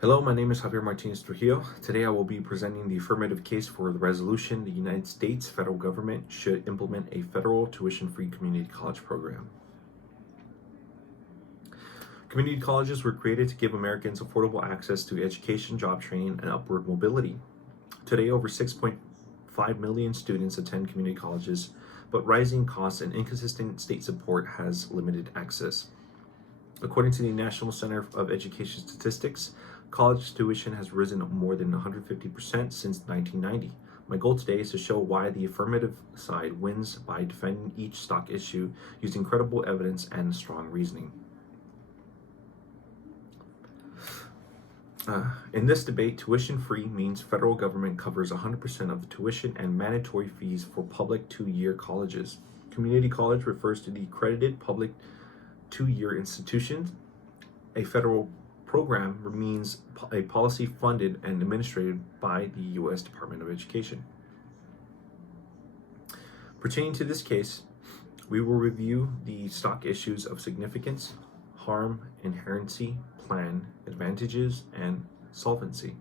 Hello, my name is Javier Martinez-Trujillo. Today I will be presenting the affirmative case for the resolution the United States federal government should implement a federal tuition-free community college program. Community colleges were created to give Americans affordable access to education, job training, and upward mobility. Today, over 6.5 million students attend community colleges, but rising costs and inconsistent state support has limited access. According to the National Center of Education Statistics, college tuition has risen more than 150% since 1990. My goal today is to show why the affirmative side wins by defending each stock issue using credible evidence and strong reasoning. In this debate, tuition-free means federal government covers 100% of the tuition and mandatory fees for public two-year colleges. Community college refers to the accredited public two-year institutions. A federal program means a policy funded and administered by the U.S. Department of Education. Pertaining to this case, we will review the stock issues of significance, harm, inherency, plan, advantages, and solvency.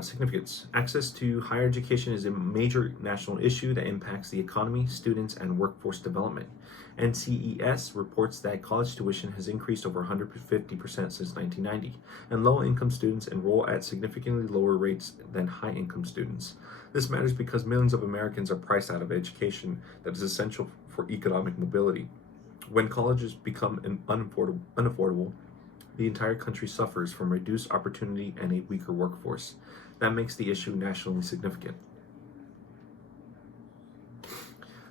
Significance. Access to higher education is a major national issue that impacts the economy, students, and workforce development. NCES reports that college tuition has increased over 150% since 1990, and low-income students enroll at significantly lower rates than high-income students. This matters because millions of Americans are priced out of education that is essential for economic mobility. When colleges become unaffordable, the entire country suffers from reduced opportunity and a weaker workforce. That makes the issue nationally significant.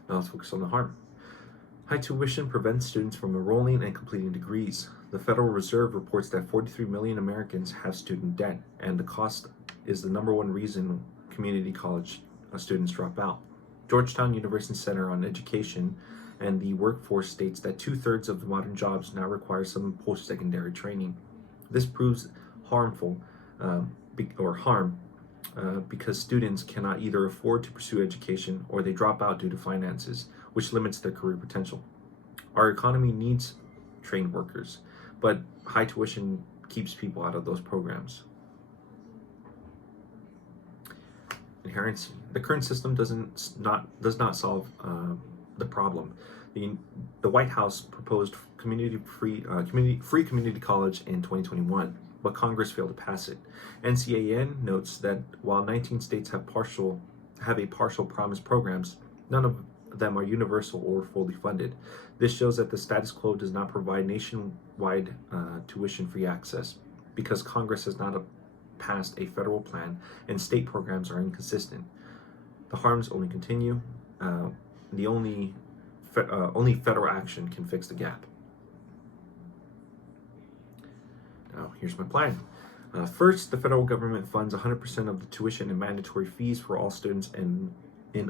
Now let's focus on the harm. High tuition prevents students from enrolling and completing degrees. The Federal Reserve reports that 43 million Americans have student debt, and the cost is the number one reason community college students drop out. Georgetown University Center on Education and the Workforce states that 2/3 of modern jobs now require some post-secondary training. This proves harm because students cannot either afford to pursue education or they drop out due to finances, which limits their career potential. Our economy needs trained workers, but high tuition keeps people out of those programs. Inherency. The current system does not solve the problem. The White House proposed free community college in 2021, but Congress failed to pass it. NCAN notes that while 19 states have a partial promise programs, none of them are universal or fully funded. This shows that the status quo does not provide nationwide tuition-free access because Congress has not passed a federal plan and state programs are inconsistent. The harms only continue. Only federal action can fix the gap. Now, here's my plan. First, the federal government funds 100% of the tuition and mandatory fees for all students in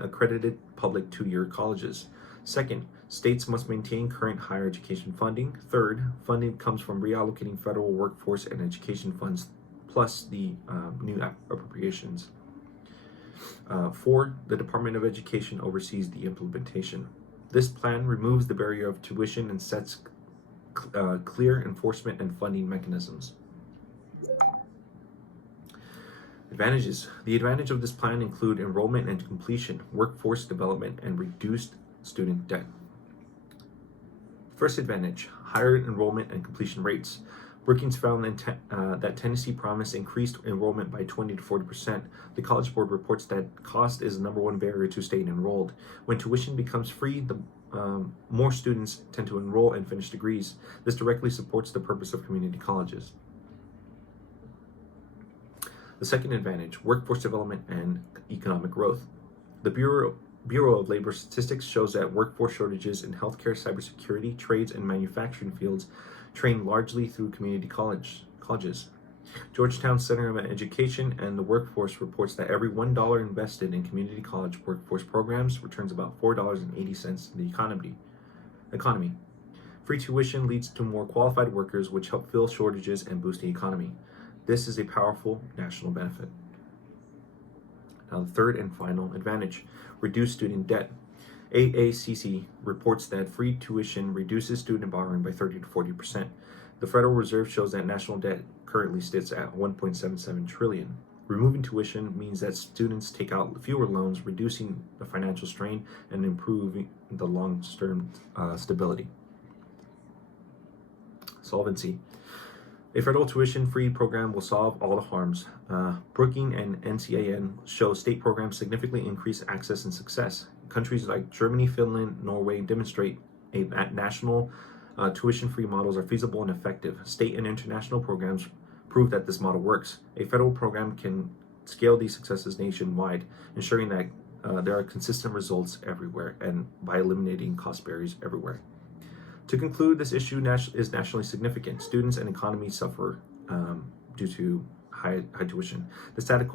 accredited public two-year colleges. Second, states must maintain current higher education funding. Third, funding comes from reallocating federal workforce and education funds plus the new appropriations. Four, the Department of Education oversees the implementation. This plan removes the barrier of tuition and sets clear enforcement and funding mechanisms. Advantages. The advantage of this plan include enrollment and completion, workforce development, and reduced student debt. First advantage, higher enrollment and completion rates. Brookings found that Tennessee promised increased enrollment by 20 to 40%. The College Board reports that cost is the number one barrier to staying enrolled. When tuition becomes free, the more students tend to enroll and finish degrees. This directly supports the purpose of community colleges. The second advantage, workforce development and economic growth. The Bureau of Labor Statistics shows that workforce shortages in healthcare, cybersecurity, trades, and manufacturing fields train largely through community colleges. Georgetown Center on Education and the Workforce reports that every $1 invested in community college workforce programs returns about $4.80 to the economy. Free tuition leads to more qualified workers, which help fill shortages and boost the economy. This is a powerful national benefit. Now, the third and final advantage, reduce student debt. AACC reports that free tuition reduces student borrowing by 30 to 40%. The Federal Reserve shows that national debt currently sits at 1.77 trillion. Removing tuition means that students take out fewer loans, reducing the financial strain and improving the long-term stability. Solvency. A federal tuition-free program will solve all the harms. Brookings and NCAN show state programs significantly increase access and success. Countries like Germany, Finland, Norway demonstrate that national tuition-free models are feasible and effective. State and international programs prove that this model works. A federal program can scale these successes nationwide, ensuring that there are consistent results everywhere and by eliminating cost barriers everywhere. To conclude, this issue is nationally significant. Students and economies suffer due to high tuition. The status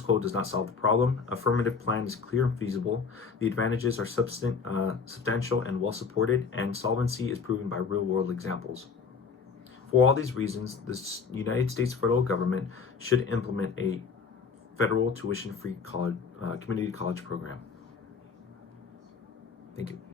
quo does not solve the problem. Affirmative plan is clear and feasible. The advantages are substantial and well supported, and solvency is proven by real-world examples. For all these reasons, the United States federal government should implement a federal tuition-free community college program. Thank you.